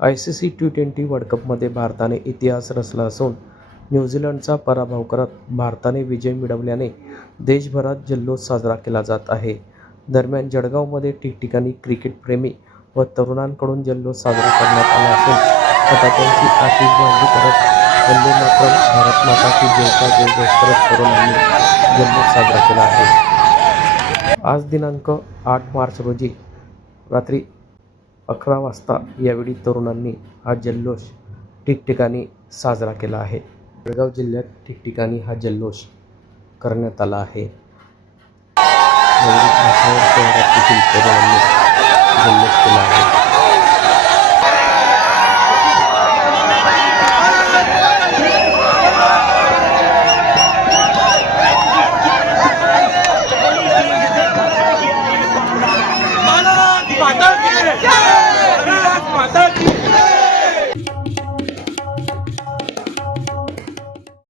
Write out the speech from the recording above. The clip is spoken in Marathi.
ICC T20 वर्ल्ड कपमध्ये भारताने इतिहास रचला असून न्यूझीलंडचा पराभव करत भारताने विजय मिळवल्याने देशभरात जल्लोष साजरा केला जात आहे. दरम्यान जळगावमध्ये ठिकठिकाणी क्रिकेटप्रेमी व तरुणांकडून जल्लोष साजरा करण्यात आला असून फटाक्यांची आतिषबाजी करत वंदे मातरम, भारत माता की जयचा जयघोष करत तरुणांनी जल्लोष साजरा केला आहे. आज दिनांक 8 मार्च रोजी रात्री 11 वाजता यावेळी तरुणांनी हा जल्लोष ठिकठिकाणी साजरा केला आहे. जळगाव जिल्ह्यात ठिकठिकाणी हा जल्लोष करण्यात आला आहे. नगरी भाषावर शहरात देखील तरुणांनी जल्लोष केला आहे. माता